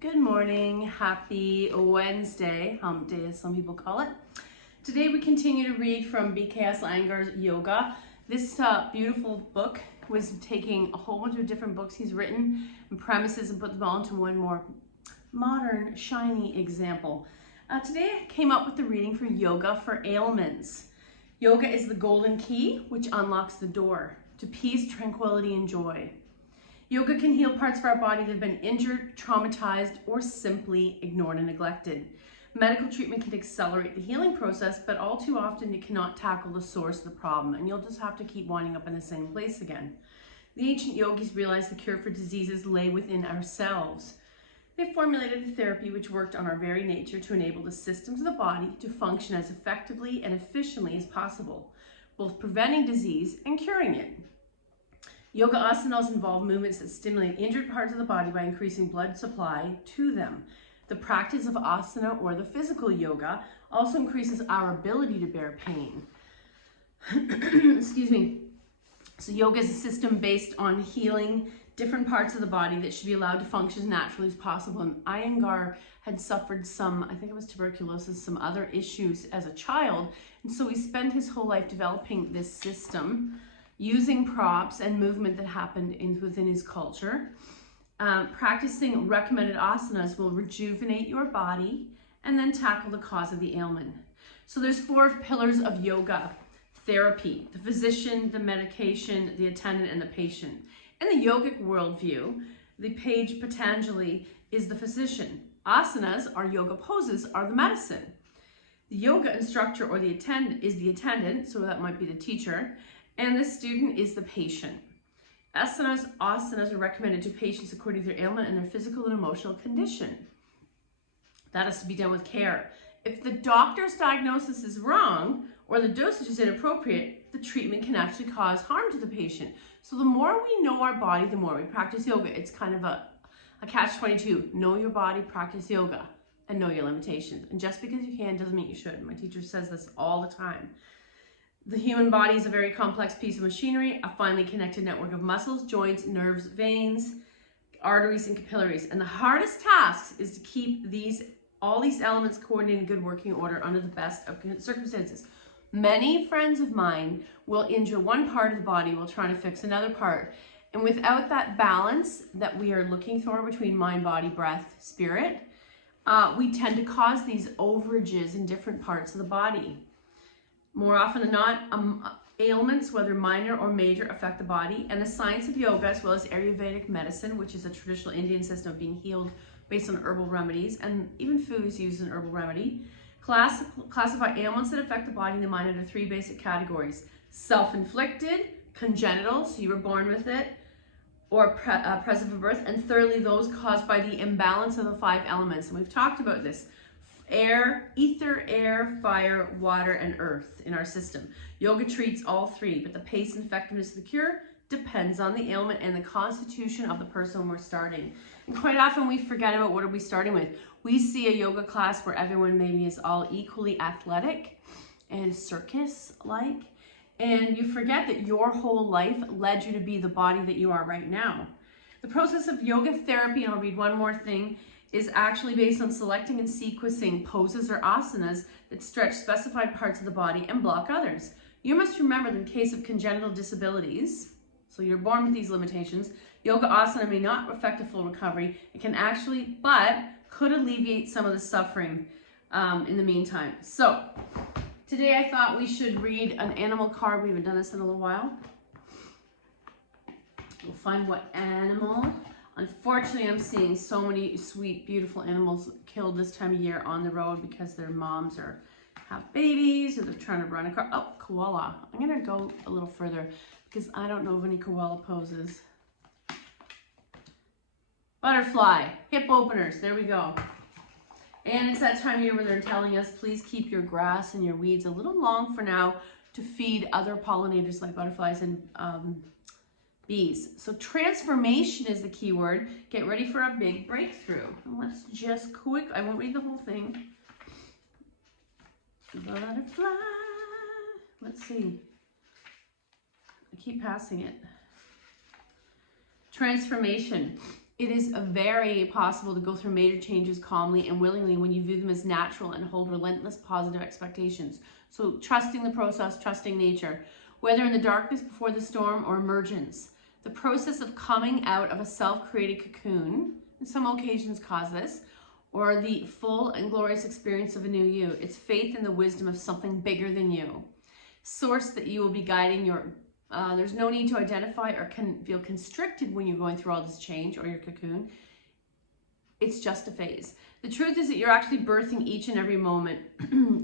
Good morning, happy Wednesday, hump day as some people call it. Today we continue to read from B.K.S. Iyengar's Yoga. This beautiful book was taking a whole bunch of different books he's written and premises and put them all into one more modern, shiny example. Today I came up with the reading for Yoga for Ailments. Yoga is the golden key which unlocks the door to peace, tranquility, and joy. Yoga can heal parts of our body that have been injured, traumatized, or simply ignored and neglected. Medical treatment can accelerate the healing process, but all too often it cannot tackle the source of the problem, and you'll just have to keep winding up in the same place again. The ancient yogis realized the cure for diseases lay within ourselves. They formulated a therapy which worked on our very nature to enable the systems of the body to function as effectively and efficiently as possible, both preventing disease and curing it. Yoga asanas involve movements that stimulate injured parts of the body by increasing blood supply to them. The practice of asana, or the physical yoga, also increases our ability to bear pain. Excuse me. So yoga is a system based on healing different parts of the body that should be allowed to function as naturally as possible. And Iyengar had suffered some, I think it was tuberculosis, some other issues as a child. And so he spent his whole life developing this system using props and movement that happened within his culture. Practicing recommended asanas will rejuvenate your body and then tackle the cause of the ailment. So there's 4 pillars of yoga therapy: the physician, the medication, the attendant, and the patient. In the yogic worldview, the page Patanjali is the physician. Asanas, our yoga poses, are the medicine. The yoga instructor or the attendant is the attendant, so that might be the teacher, and the student is the patient. Asanas are recommended to patients according to their ailment and their physical and emotional condition. That has to be done with care. If the doctor's diagnosis is wrong or the dosage is inappropriate, the treatment can actually cause harm to the patient. So the more we know our body, the more we practice yoga. It's kind of a catch-22. Know your body, practice yoga, and know your limitations. And just because you can doesn't mean you should. My teacher says this all the time. The human body is a very complex piece of machinery, a finely connected network of muscles, joints, nerves, veins, arteries, and capillaries. And the hardest task is to keep all these elements coordinated in good working order under the best of circumstances. Many friends of mine will injure one part of the body while trying to fix another part. And without that balance that we are looking for between mind, body, breath, spirit, we tend to cause these overages in different parts of the body. More often than not, ailments, whether minor or major, affect the body. And the science of yoga, as well as Ayurvedic medicine, which is a traditional Indian system of being healed based on herbal remedies, and even food is used as an herbal remedy, classify ailments that affect the body and the mind into 3 basic categories: self-inflicted, congenital, so you were born with it, or present from birth, and thirdly, those caused by the imbalance of the 5 elements. And we've talked about this: ether, air, fire, water, and earth in our system. Yoga treats all 3, but the pace and effectiveness of the cure depends on the ailment and the constitution of the person we're starting. And quite often we forget about what are we starting with. We see a yoga class where everyone maybe is all equally athletic and circus-like, and you forget that your whole life led you to be the body that you are right now. The process of yoga therapy, and I'll read one more thing, is actually based on selecting and sequencing poses or asanas that stretch specified parts of the body and block others. You must remember that in case of congenital disabilities, so you're born with these limitations, yoga asana may not affect a full recovery. It can actually, but could alleviate some of the suffering in the meantime. So today I thought we should read an animal card. We haven't done this in a little while. We'll find what animal. Unfortunately, I'm seeing so many sweet, beautiful animals killed this time of year on the road because their moms have babies or they're trying to run a car. Oh, koala. I'm going to go a little further because I don't know of any koala poses. Butterfly, hip openers. There we go. And it's that time of year where they're telling us, please keep your grass and your weeds a little long for now to feed other pollinators like butterflies and bees. So transformation is the key word. Get ready for a big breakthrough. Let's just I won't read the whole thing. Butterfly. Let's see. I keep passing it. Transformation. It is very possible to go through major changes calmly and willingly when you view them as natural and hold relentless positive expectations. So trusting the process, trusting nature, whether in the darkness before the storm or emergence. The process of coming out of a self-created cocoon, in some occasions cause this, or the full and glorious experience of a new you. It's faith in the wisdom of something bigger than you. Source that you will be guiding your, there's no need to identify or feel constricted when you're going through all this change or your cocoon. It's just a phase. The truth is that you're actually birthing each and every moment,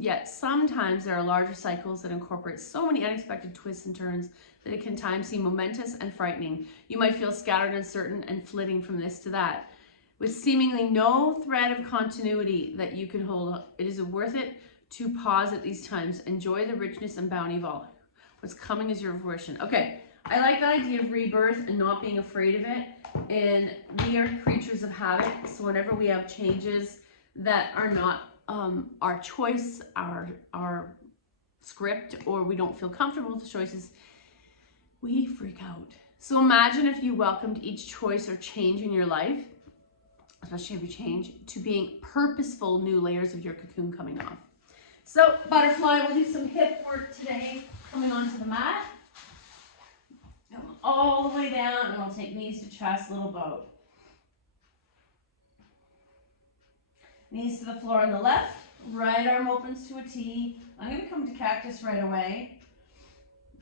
yet sometimes there are larger cycles that incorporate so many unexpected twists and turns that it can at times seem momentous and frightening. You might feel scattered, uncertain, and flitting from this to that, with seemingly no thread of continuity that you can hold. It is worth it to pause at these times. Enjoy the richness and bounty of all. What's coming is your fruition. Okay, I like the idea of rebirth and not being afraid of it. And we are creatures of habit. So whenever we have changes that are not our choice, our script, or we don't feel comfortable with the choices, we freak out. So imagine if you welcomed each choice or change in your life, especially every change, to being purposeful new layers of your cocoon coming off. So butterfly, we'll do some hip work today, coming onto the mat. Come all the way down, and we'll take knees to chest, little boat. Knees to the floor on the left, right arm opens to a T. I'm going to come to cactus right away,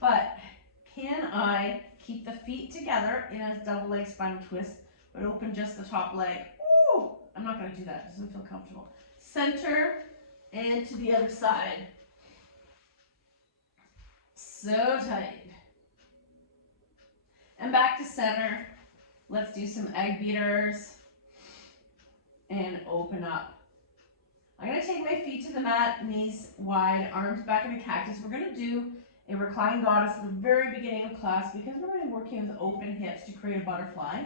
but can I keep the feet together in a double leg spinal twist, but open just the top leg? Ooh, I'm not going to do that, it doesn't feel comfortable. Center and to the other side. So tight. And back to center. Let's do some egg beaters and open up. I'm going to take my feet to the mat, knees wide, arms back in a cactus. We're going to do a reclined goddess at the very beginning of class because we're going to be working with open hips to create a butterfly.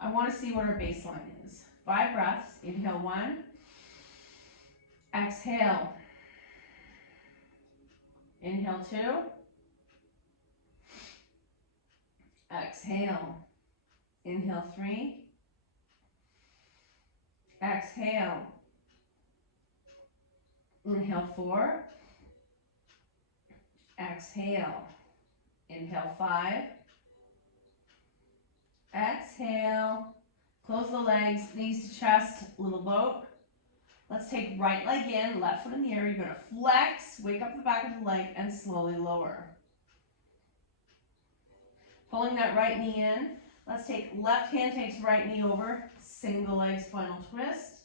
I want to see what our baseline is. 5 breaths. Inhale 1. Exhale. Inhale 2. Exhale. Inhale 3. Exhale. Inhale 4. Exhale. Inhale 5. Exhale. Close the legs, knees to chest, little boat. Let's take right leg in, left foot in the air. You're going to flex, wake up the back of the leg, and slowly lower. Pulling that right knee in. Let's take left hand takes right knee over, single leg spinal twist.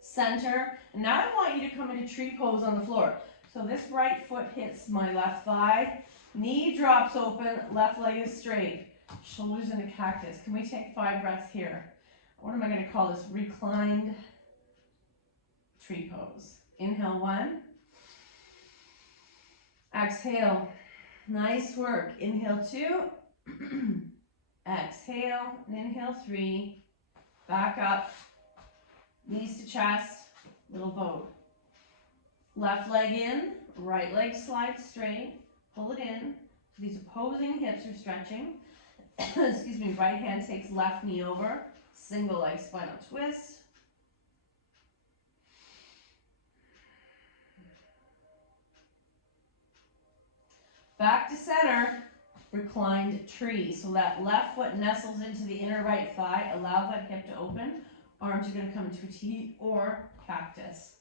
Center. And now I want you to come into tree pose on the floor. So this right foot hits my left thigh, knee drops open, left leg is straight, shoulders in a cactus. Can we take 5 breaths here? What am I going to call this? Reclined tree pose. Inhale 1. Exhale. Nice work. Inhale 2. Exhale. And inhale 3. Back up. Knees to chest. Little boat. Left leg in. Right leg slides straight. Pull it in. So these opposing hips are stretching. Excuse me. Right hand takes left knee over. Single leg spinal twist. Back to center, reclined tree. So that left foot nestles into the inner right thigh. Allow that hip to open. Arms are going to come into a T or cactus.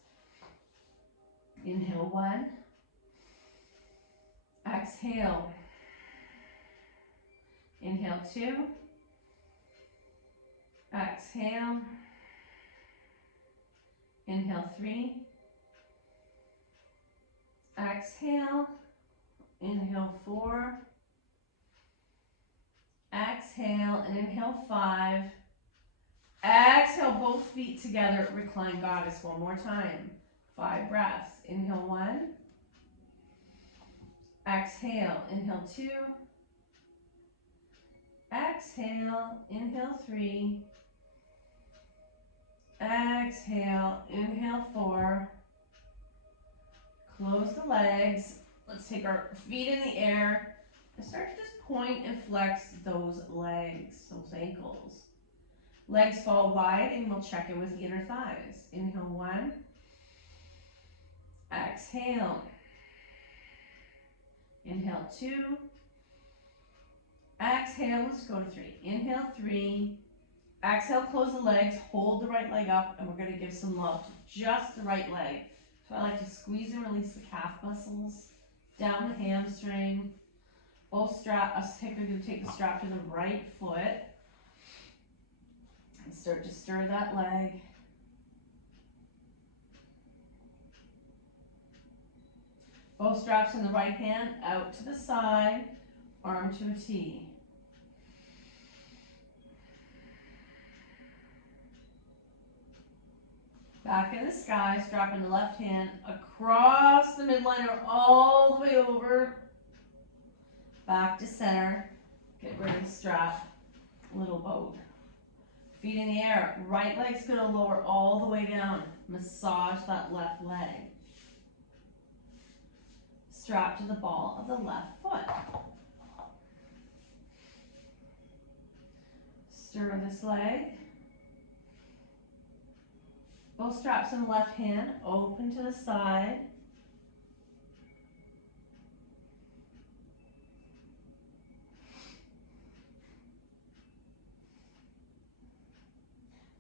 Inhale 1. Exhale. Inhale 2. Exhale. Inhale 3. Exhale. Inhale 4. Exhale and inhale 5. Exhale both feet together, recline goddess one more time. 5 breaths. Inhale 1. Exhale. Inhale 2. Exhale. Inhale 3. Exhale. Inhale 4. Close the legs. Let's take our feet in the air start to just point and flex those legs, those ankles. Legs fall wide, and we'll check it with the inner thighs. Inhale 1. Exhale. Inhale 2. Exhale, let's go to 3. Inhale 3. Exhale, close the legs, hold the right leg up, and we're going to give some love to just the right leg. So I like to squeeze and release the calf muscles, down the hamstring. Both strap, we're going to take the strap to the right foot and start to stir that leg. Both straps in the right hand, out to the side, arm to a T. Back in the sky, strap in the left hand, across the midline or all the way over. Back to center, get rid of the strap, little boat. Feet in the air, right leg's gonna lower all the way down. Massage that left leg. Strap to the ball of the left foot. Stir this leg. Both straps in the left hand, open to the side.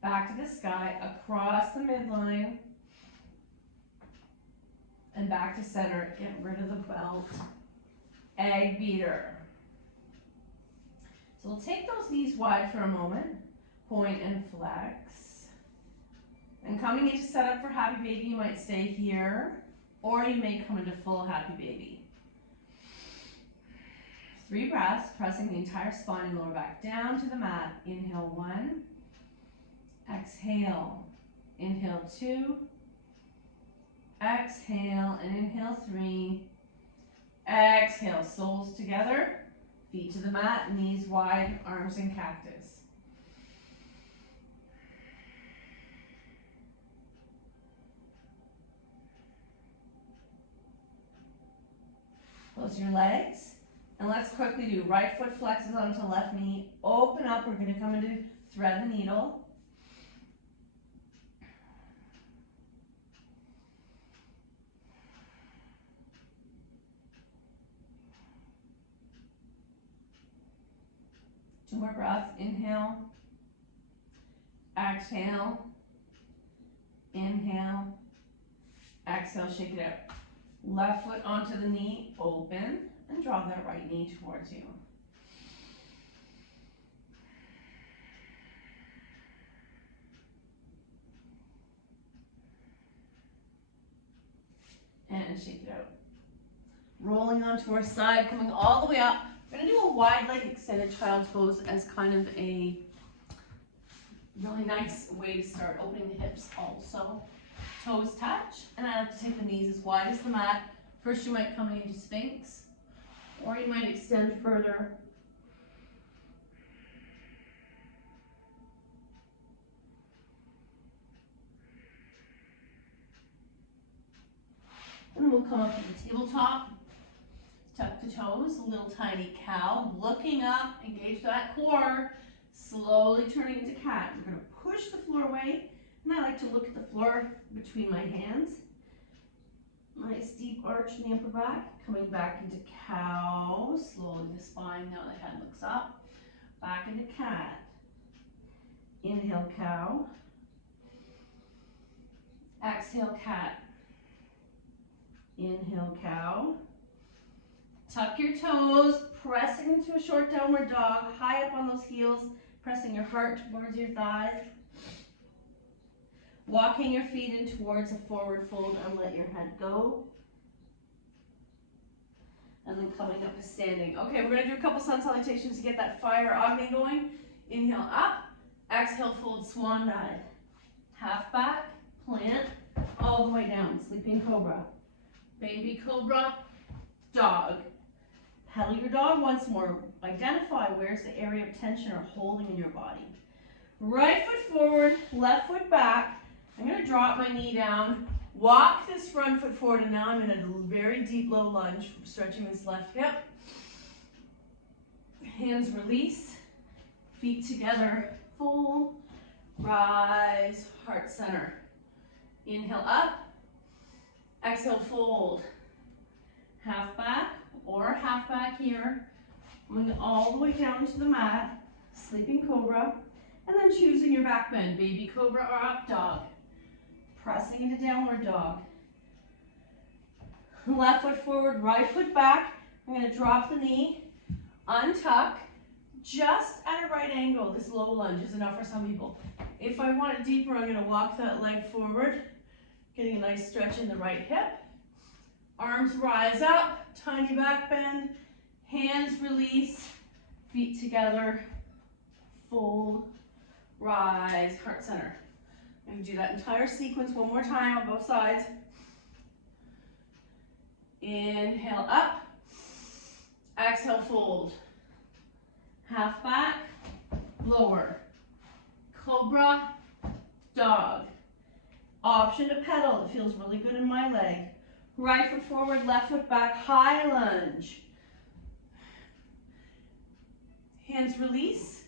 Back to the sky, across the midline. And back to center, get rid of the belt. Egg beater. So we'll take those knees wide for a moment. Point and flex. And coming into setup for happy baby, you might stay here, or you may come into full happy baby. 3 breaths, pressing the entire spine and lower back down to the mat. Inhale 1, exhale. Inhale 2, exhale, and inhale 3. Exhale, soles together, feet to the mat, knees wide, arms in cactus. Close your legs, and let's quickly do right foot flexes onto left knee. Open up, we're going to come into thread the needle. Two more breaths, inhale, exhale, inhale, exhale, shake it out. Left foot onto the knee, open, and draw that right knee towards you. And shake it out. Rolling onto our side, coming all the way up. We're going to do a wide leg extended child's pose as kind of a really nice way to start opening the hips also. Toes touch, and I like to take the knees as wide as the mat. First you might come into Sphinx, or you might extend further. And then we'll come up to the tabletop, tuck the toes, a little tiny cow, looking up, engage that core, slowly turning into cat. We're going to push the floor away. And I like to look at the floor between my hands. Nice deep arch in the upper back. Coming back into cow. Slowly the spine, now the head looks up. Back into cat. Inhale, cow. Exhale, cat. Inhale, cow. Tuck your toes, pressing into a short downward dog. High up on those heels, pressing your heart towards your thighs. Walking your feet in towards a forward fold and let your head go. And then coming up to standing. Okay, we're going to do a couple sun salutations to get that fire Agni going. Inhale up, exhale, fold swan dive. Half back, plant, all the way down. Sleeping cobra. Baby cobra, dog. Pedal your dog once more. Identify where's the area of tension or holding in your body. Right foot forward, left foot back. I'm going to drop my knee down, walk this front foot forward, and now I'm in a very deep low lunge, stretching this left hip. Hands release, feet together, fold, rise, heart center. Inhale up, exhale, fold. Half back or half back here. Going all the way down to the mat, sleeping cobra, and then choosing your back bend, baby cobra or up dog. Pressing into downward dog. Left foot forward, right foot back. I'm going to drop the knee, untuck, just at a right angle. This low lunge is enough for some people. If I want it deeper, I'm going to walk that leg forward, getting a nice stretch in the right hip. Arms rise up, tiny back bend, hands release, feet together, fold, rise, heart center. I'm going to do that entire sequence one more time on both sides. Inhale up, exhale, fold. Half back, lower. Cobra, dog. Option to pedal, it feels really good in my leg. Right foot forward, left foot back, high lunge. Hands release,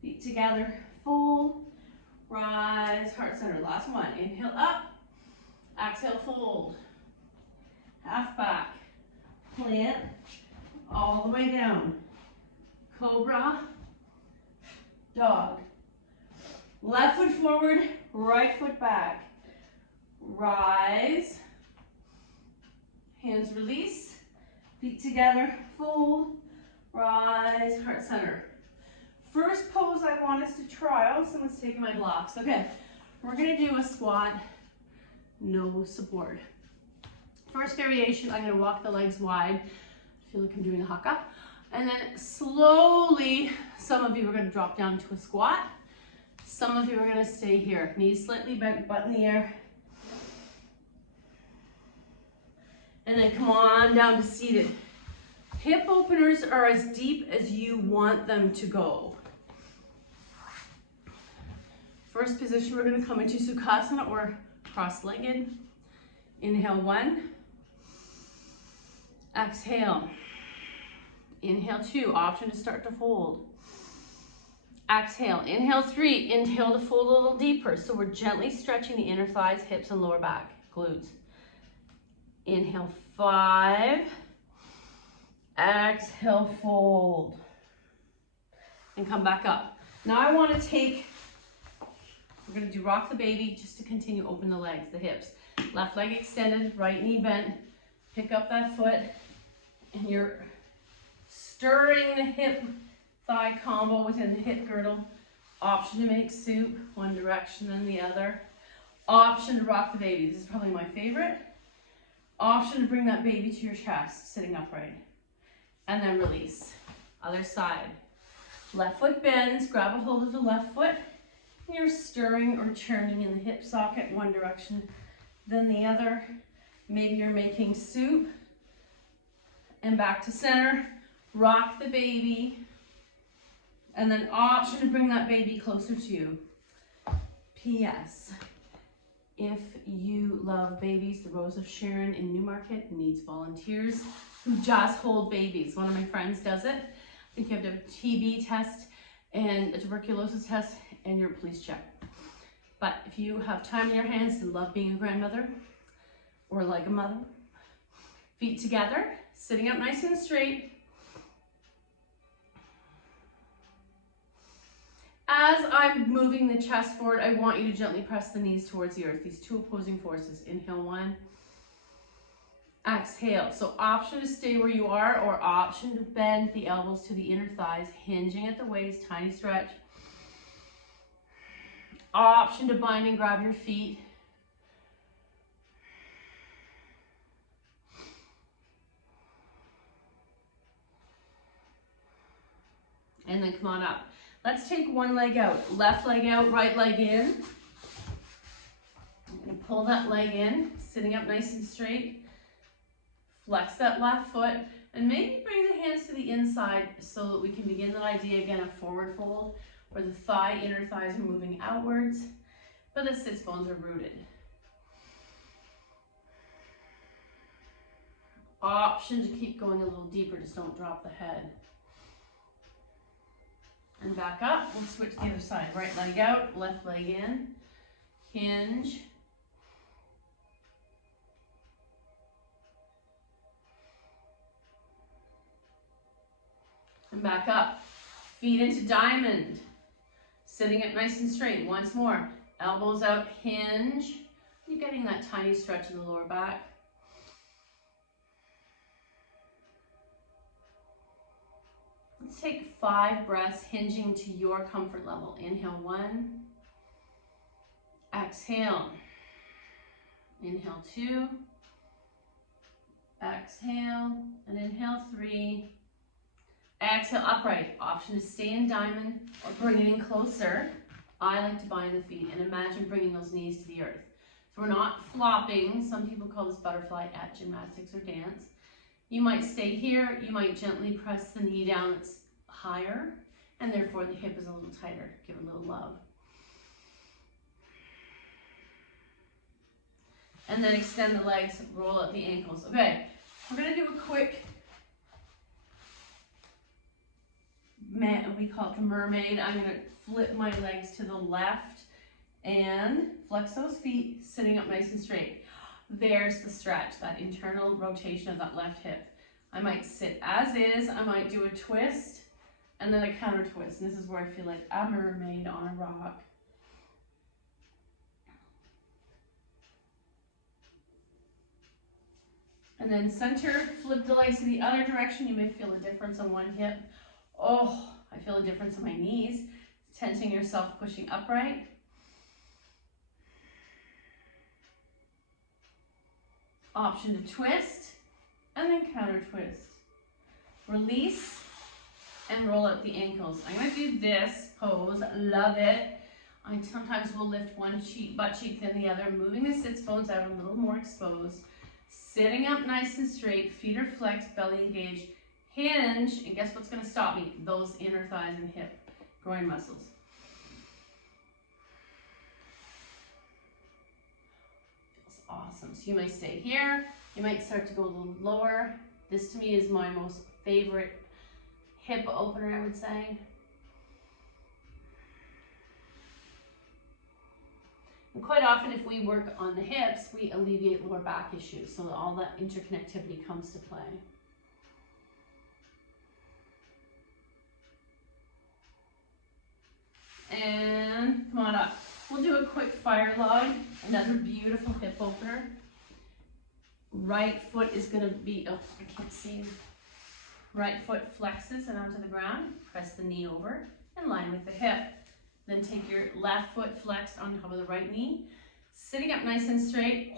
feet together, fold, rise, heart center. Last one, inhale up, exhale, fold. Half back, plant, all the way down. Cobra, dog. Left foot forward, right foot back. Rise, hands release, feet together, fold, rise, heart center. First pose I want us to try, oh, someone's taking my blocks. Okay, we're gonna do a squat, no support. First variation, I'm gonna walk the legs wide. I feel like I'm doing a haka. And then slowly, some of you are gonna drop down to a squat. Some of you are gonna stay here. Knees slightly bent, butt in the air. And then come on down to seated. Hip openers are as deep as you want them to go. First position, we're gonna come into Sukhasana or cross-legged. Inhale, 1. Exhale. Inhale, 2. Option to start to fold. Exhale. Inhale, 3. Inhale to fold a little deeper. So we're gently stretching the inner thighs, hips, and lower back, glutes. Inhale, 5. Exhale, fold. And come back up. Now I want to take, we're going to do rock the baby just to continue open the legs, the hips. Left leg extended, right knee bent. Pick up that foot and you're stirring the hip thigh combo within the hip girdle. Option to make soup, one direction then the other. Option to rock the baby. This is probably my favorite. Option to bring that baby to your chest, sitting upright. And then release. Other side. Left foot bends, grab a hold of the left foot. You're stirring or churning in the hip socket, one direction, then the other. Maybe you're making soup. And back to center. Rock the baby. And then option to bring that baby closer to you. P.S. If you love babies, the Rose of Sharon in Newmarket needs volunteers who just hold babies. One of my friends does it. I think you have to have a TB test and a tuberculosis test and your police check. But if you have time in your hands and love being a grandmother or like a mother, feet together, sitting up nice and straight. As I'm moving the chest forward, I want you to gently press the knees towards the earth. These two opposing forces. Inhale, 1. Exhale. So option to stay where you are or option to bend the elbows to the inner thighs, hinging at the waist, tiny stretch. Option to bind and grab your feet. And then come on up. Let's take one leg out. Left leg out, right leg in. I'm going to pull that leg in, sitting up nice and straight. Flex that left foot, and maybe bring the hands to the inside so that we can begin that idea again of forward fold, where the inner thighs are moving outwards, but the sits bones are rooted. Option to keep going a little deeper, just don't drop the head. and back up. We'll switch the other side. Right leg out, left leg in, hinge. And back up. Feet into diamond. Sitting up nice and straight. Once more. Elbows out, hinge. You're getting that tiny stretch in the lower back. Let's take 5 breaths, hinging to your comfort level. Inhale 1. Exhale. Inhale 2. Exhale. And inhale 3. Exhale, upright. Option to stay in diamond or bring it in closer. I like to bind the feet and imagine bringing those knees to the earth. So we're not flopping. Some people call this butterfly at gymnastics or dance. You might stay here. You might gently press the knee down. It's higher, and therefore the hip is a little tighter. Give it a little love. And then extend the legs, roll up the ankles. Okay, we're gonna do a quick, we call it the mermaid. I'm gonna flip my legs to the left and flex those feet, sitting up nice and straight. There's the stretch, that internal rotation of that left hip. I might sit as is, I might do a twist, and then a counter twist. And this is where I feel like a mermaid on a rock. And then center, flip the legs to the other direction. You may feel a difference on one hip. Oh, I feel a difference in my knees. Tensing yourself, pushing upright. Option to twist, and then counter twist. Release, and roll up the ankles. I'm gonna do this pose, love it. I sometimes will lift one cheek, butt cheek, then the other, moving the sits bones out a little more exposed. Sitting up nice and straight, feet are flexed, belly engaged, hinge, and guess what's gonna stop me? Those inner thighs and hip, groin muscles. Feels awesome. So you might stay here, you might start to go a little lower. This to me is my most favorite hip opener, I would say. And quite often if we work on the hips, we alleviate lower back issues, so all that interconnectivity comes to play. And come on up. We'll do a quick fire log, another beautiful hip opener. Right foot is gonna be, oh, I can't see. Right foot flexes and onto the ground. Press the knee over in line with the hip. Then take your left foot flexed on top of the right knee. Sitting up nice and straight.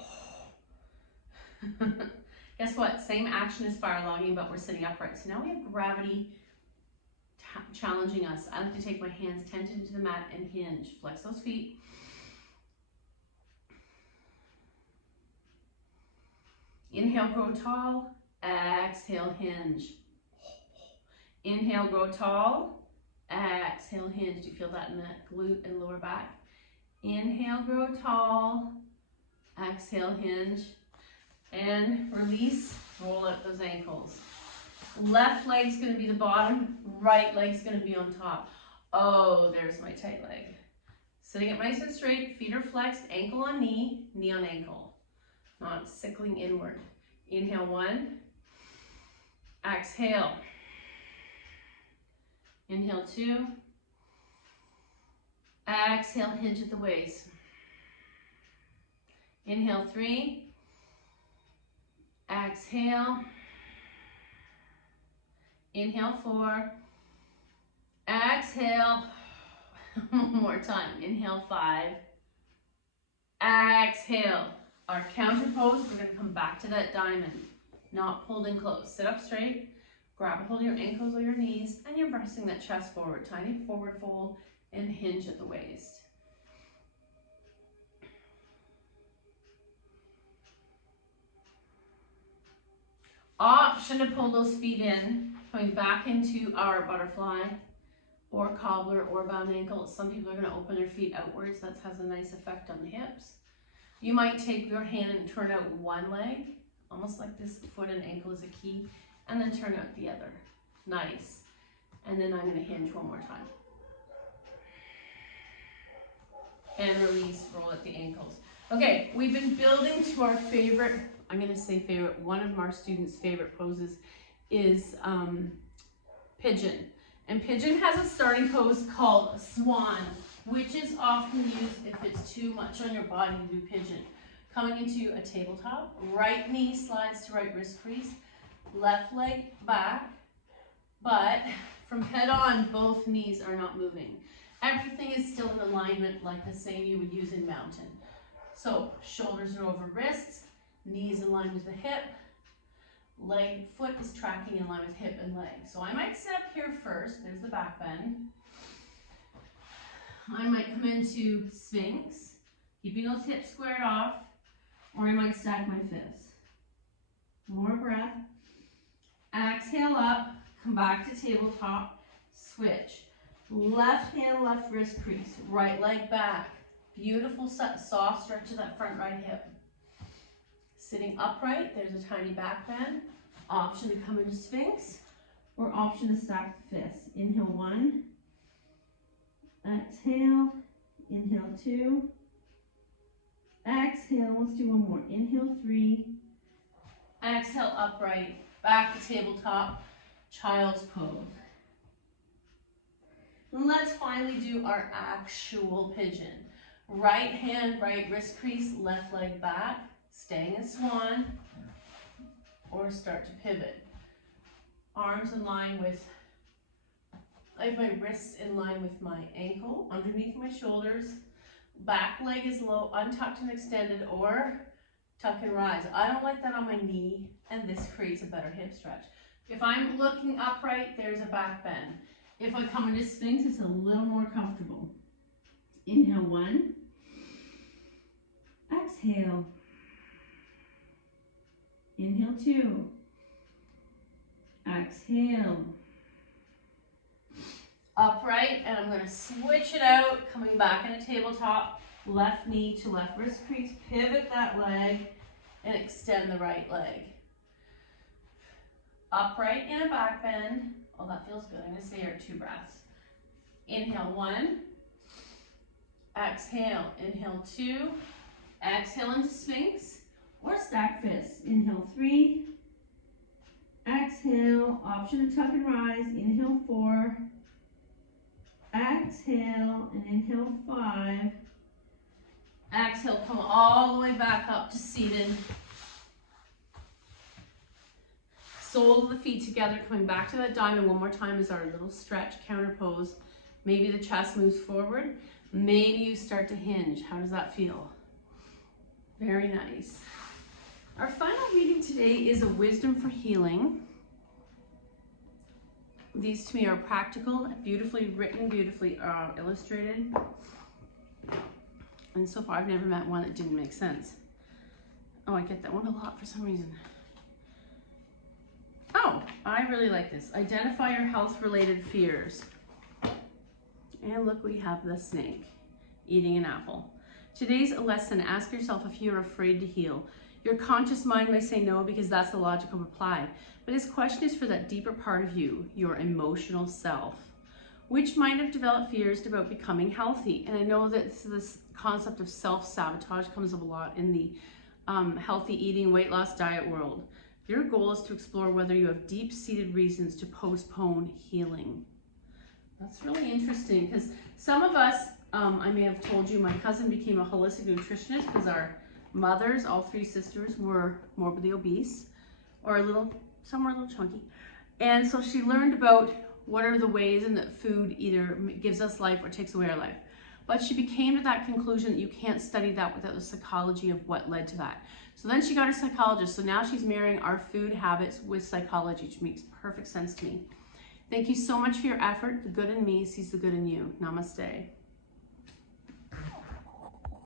Guess what? Same action as fire logging, but we're sitting upright. So now we have gravity challenging us. I like to take my hands tented into the mat and hinge. Flex those feet. Inhale, grow tall. Exhale, hinge. Inhale, grow tall. Exhale, hinge. Do you feel that in the glute and lower back? Inhale, grow tall. Exhale, hinge. And release, roll up those ankles. Left leg's gonna be the bottom, right leg's gonna be on top. Oh, there's my tight leg. Sitting up nice and straight, feet are flexed, ankle on knee, knee on ankle. Not sickling inward. Inhale 1. Exhale. Inhale 2. Exhale, hinge at the waist. Inhale 3. Exhale. Inhale 4. Exhale. One more time. Inhale 5. Exhale. Our counter pose, we're going to come back to that diamond. Not pulled in close. Sit up straight. Grab a hold of your ankles or your knees, and you're pressing that chest forward. Tiny forward fold and hinge at the waist. Option to pull those feet in, coming back into our butterfly or cobbler or bound ankle. Some people are going to open their feet outwards. That has a nice effect on the hips. You might take your hand and turn out one leg, almost like this foot and ankle is a key, and then turn out the other. Nice. And then I'm going to hinge one more time. and release, roll at the ankles. Okay, we've been building to our favorite, I'm gonna say favorite, one of our students' favorite poses is pigeon. And pigeon has a starting pose called swan, which is often used if it's too much on your body to do pigeon. Coming into a tabletop, right knee slides to right wrist crease, left leg back, but from head on, both knees are not moving. Everything is still in alignment like the same you would use in mountain. So shoulders are over wrists, knees in line with the hip, foot is tracking in line with hip and leg. So I might sit up here first, there's the back bend. I might come into Sphinx, keeping those hips squared off, or I might stack my fists. More breath. Exhale up, come back to tabletop, switch. Left hand, left wrist crease, right leg back. Beautiful soft stretch of that front right hip. Sitting upright, there's a tiny back bend. Option to come into Sphinx, or option to stack the fists. Inhale 1, exhale, inhale 2, exhale, let's do one more. Inhale 3, exhale upright, back to tabletop, child's pose. And let's finally do our actual pigeon. Right hand, right wrist crease, left leg back, staying in swan, or start to pivot. Arms in line with, I have my wrists in line with my ankle, underneath my shoulders. Back leg is low, untucked and extended, or tuck and rise. I don't like that on my knee, and this creates a better hip stretch. If I'm looking upright, there's a back bend. If I come into Sphinx, it's a little more comfortable. Inhale 1, exhale. Inhale 2, exhale. Upright, and I'm going to switch it out, coming back in a tabletop, left knee to left wrist crease, pivot that leg, and extend the right leg. Upright in a back bend. Oh, that feels good. I'm going to stay here 2 breaths. Inhale 1, exhale, inhale 2, exhale into Sphinx, or stack fists. Inhale 3, exhale, option to tuck and rise, inhale 4, exhale, and inhale 5, exhale, come all the way back up to seated. Sole of the feet together, coming back to that diamond one more time as our little stretch counter pose. Maybe the chest moves forward, maybe you start to hinge. How does that feel? Very nice. Our final reading today is a wisdom for healing. These to me are practical, beautifully written, beautifully illustrated. And so far I've never met one that didn't make sense. Oh, I get that one a lot for some reason. Oh, I really like this. Identify your health-related fears. And look, we have the snake eating an apple. Today's a lesson. Ask yourself if you're afraid to heal. Your conscious mind may say no because that's the logical reply. But this question is for that deeper part of you, your emotional self, which might have developed fears about becoming healthy. And I know that this concept of self-sabotage comes up a lot in the healthy eating, weight loss, diet world. Your goal is to explore whether you have deep-seated reasons to postpone healing. That's really interesting because some of us, I may have told you, my cousin became a holistic nutritionist because our mothers, all 3 sisters, were morbidly obese or some were a little chunky. And so she learned about what are the ways in that food either gives us life or takes away our life. But she came to that conclusion that you can't study that without the psychology of what led to that. So then she got a psychologist. So now she's marrying our food habits with psychology, which makes perfect sense to me. Thank you so much for your effort. The good in me sees the good in you. Namaste.